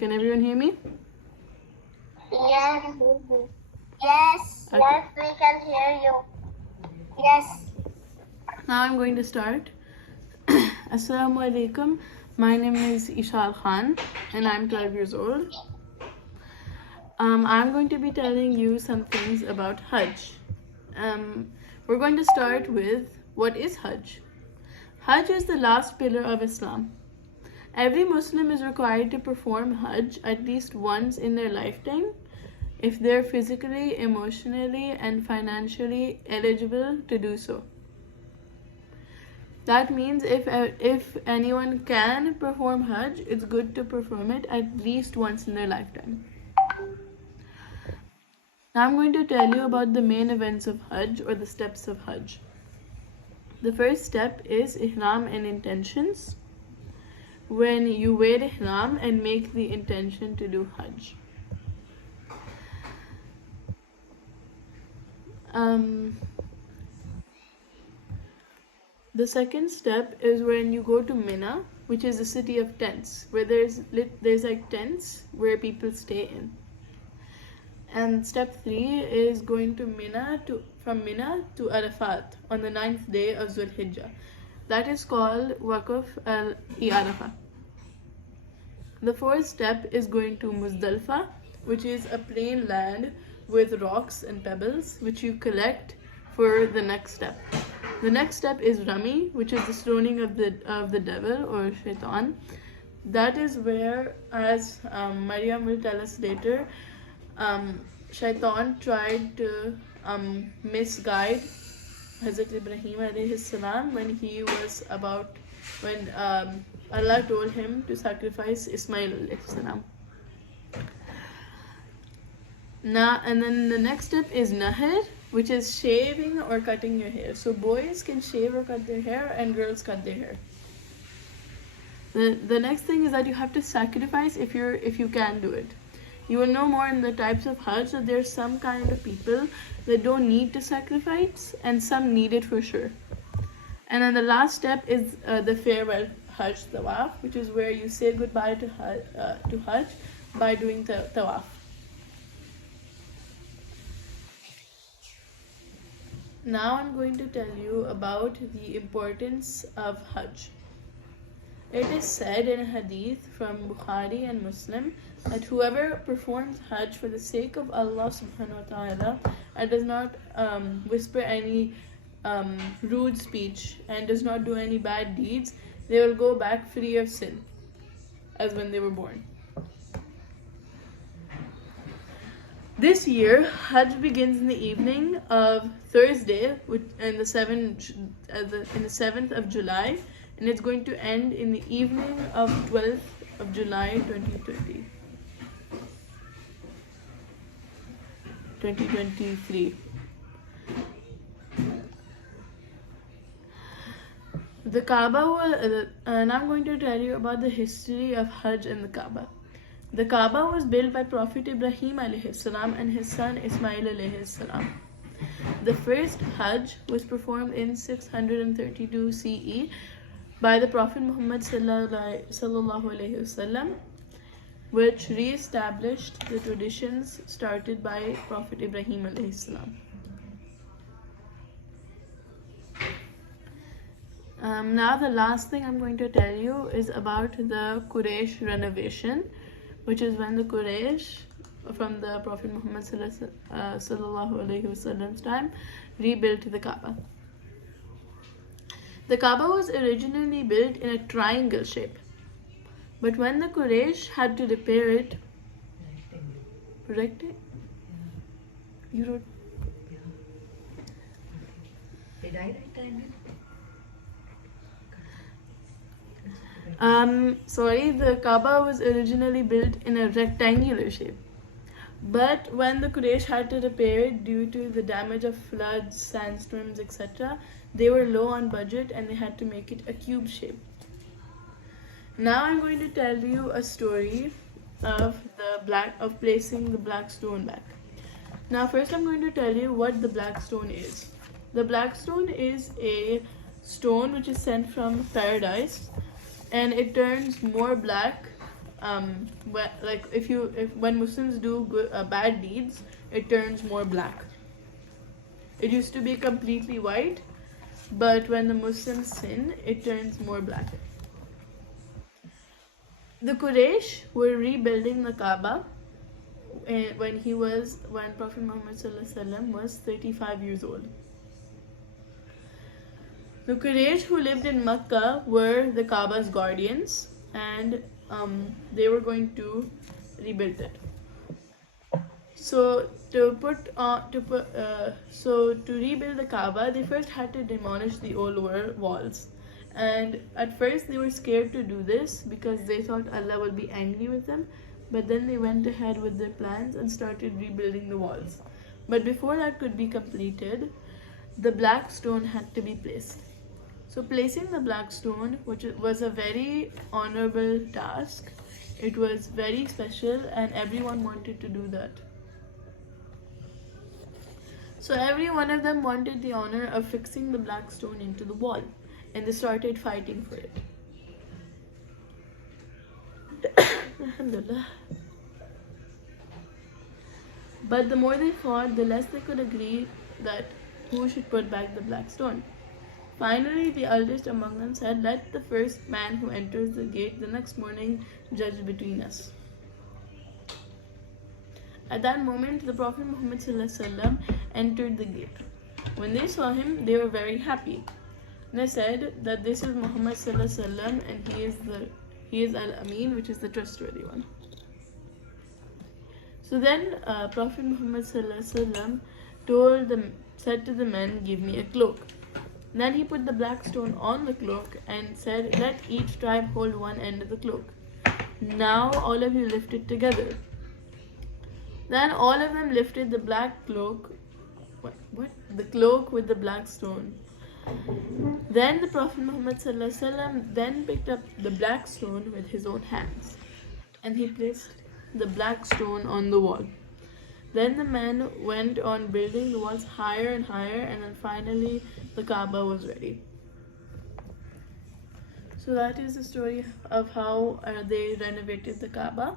Can everyone hear me? Yes. Yes. Okay. Yes, we can hear you. Yes. Now I'm going to start. Assalamu alaikum. My name is Eshaal Khan and I'm 12 years old. I'm going to be telling you some things about Hajj. We're going to start with what is Hajj? Hajj is the last pillar of Islam. Every Muslim is required to perform Hajj at least once in their lifetime if they're physically, emotionally, and financially eligible to do so. That means if anyone can perform Hajj, it's good to perform it at least once in their lifetime. Now I'm going to tell you about the main events of Hajj or the steps of Hajj. The first step is Ihram and intentions, when you wear Ihram and make the intention to do Hajj. The second step is when you go to Mina, which is a city of tents, where there's like tents where people stay in. And step 3 is going to from Mina to Arafat on the 9th day of Zulhijjah. That is called Waqf al-Arafah. The fourth step is going to Muzdalfa, which is a plain land with rocks and pebbles, which you collect for the next step. The next step is Rami, which is the stoning of the devil or shaitan. That is where, as Maryam will tell us later, shaitan tried to misguide Hazrat Ibrahim alayhi salam when Allah told him to sacrifice Ismail alayhi salam. Now, and then the next step is Nahr, which is shaving or cutting your hair. So boys can shave or cut their hair and girls cut their hair. The next thing is that you have to sacrifice if you can do it. You will know more in the types of Hajj that there's some kind of people that don't need to sacrifice and some need it for sure. And then the last step is the farewell Hajj tawaf, which is where you say goodbye to Hajj by doing tawaf. Now I'm going to tell you about the importance of Hajj. It is said in a hadith from Bukhari and Muslim that whoever performs Hajj for the sake of Allah subhanahu wa ta'ala and does not whisper any rude speech and does not do any bad deeds, they will go back free of sin as when they were born. This year, Hajj begins in the evening of Thursday, in the 7th of July, and it's going to end in the evening of 12th of July 2023. The Kaaba and I'm going to tell you about the history of Hajj and the Kaaba. The Kaaba was built by Prophet Ibrahim alayhi salam and his son Ismail alayhi salam. The first Hajj was performed in 632 CE by the Prophet Muhammad sallallahu alayhi wasallam, which re-established the traditions started by Prophet Ibrahim alayhi salam. Now the last thing I'm going to tell you is about the Quraysh renovation, which is when the Quraysh from the Prophet Muhammad sallallahu alaihi wasallam's time rebuilt the Kaaba. The Kaaba was originally built in a triangle shape, but when the Quraysh had to repair it, you wrote. Did I write triangle? Sorry, the Kaaba was originally built in a rectangular shape. But when the Quraysh had to repair it due to the damage of floods, sandstorms, etc., they were low on budget and they had to make it a cube shape. Now I'm going to tell you a story of placing the black stone back. Now first I'm going to tell you what the black stone is. The black stone is a stone which is sent from paradise, and it turns more black like if when Muslims do bad deeds, it turns more black. It used to be completely white, but when the Muslims sin, it turns more black. The Quraysh were rebuilding the Kaaba when Prophet Muhammad ﷺ was 35 years old. The Quraysh who lived in Mecca were the Kaaba's guardians, and they were going to rebuild it. So to rebuild the Kaaba, they first had to demolish the old walls. And at first they were scared to do this because they thought Allah would be angry with them. But then they went ahead with their plans and started rebuilding the walls. But before that could be completed, the black stone had to be placed. So placing the black stone, which was a very honorable task, it was very special and everyone wanted to do that. So every one of them wanted the honor of fixing the black stone into the wall, and they started fighting for it. Alhamdulillah. But the more they fought, the less they could agree that who should put back the black stone. Finally, the eldest among them said, "Let the first man who enters the gate the next morning judge between us." At that moment, the Prophet Muhammad ﷺ entered the gate. When they saw him, they were very happy. They said that this is Muhammad ﷺ and he is Al-Amin, which is the trustworthy one. So then Prophet Muhammad ﷺ said to the men, "Give me a cloak." Then he put the black stone on the cloak and said, "Let each tribe hold one end of the cloak. Now all of you lift it together." Then all of them lifted the black cloak, the cloak with the black stone. Then the Prophet Muhammad ﷺ then picked up the black stone with his own hands, and he placed the black stone on the wall. Then the men went on building the walls higher and higher, and then finally the Kaaba was ready. So that is the story of how they renovated the Kaaba.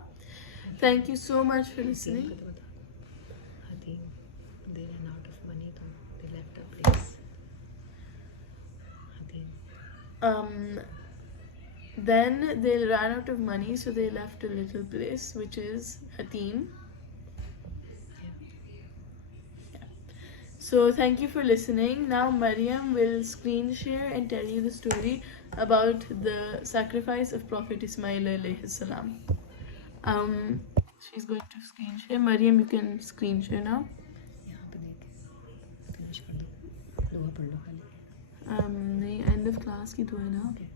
Thank you so much for listening. I think they ran out of money, so they left the place. I think. Then they ran out of money, so they left a little place, which is Hatim. Yeah. So thank you for listening. Now Maryam will screen share and tell you the story about the sacrifice of Prophet Ismail alayhi salam. She's going to screen share. Maryam, you can screen share now. यहाँ पे देख finish कर दो लोहा पढ़ लो खाली नहीं, end of class की तो है ना. Okay.